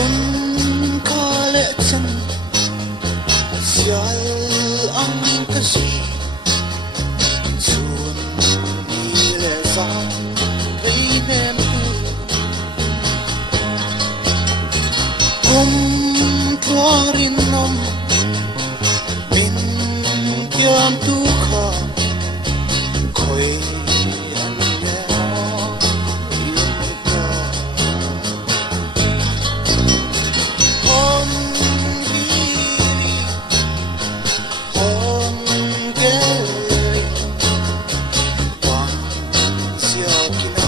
Un kalechen sial ang kasi sun ile za kainem tuarin nom min kiam tu kha khoi an ne on hiri on gel wang siakina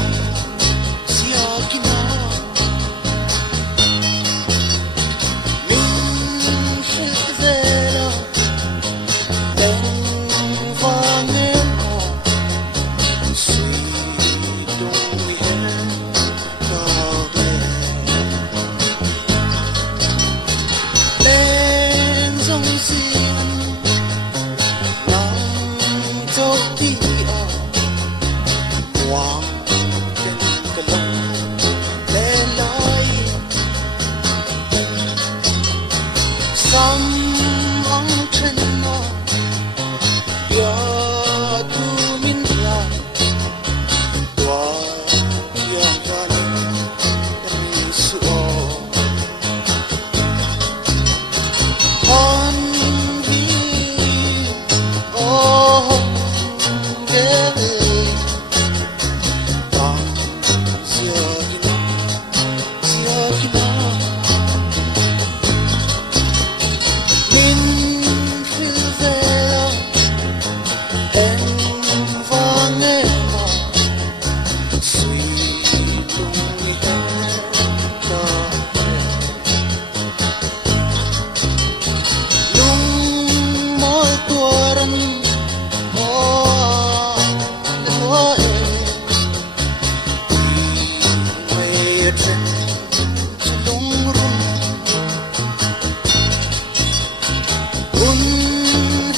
Some ang chen no ya tu min ya wa ya kan mi su on hi oh yeah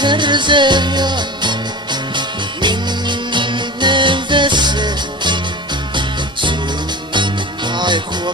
Herzeya min nevese sun ai khua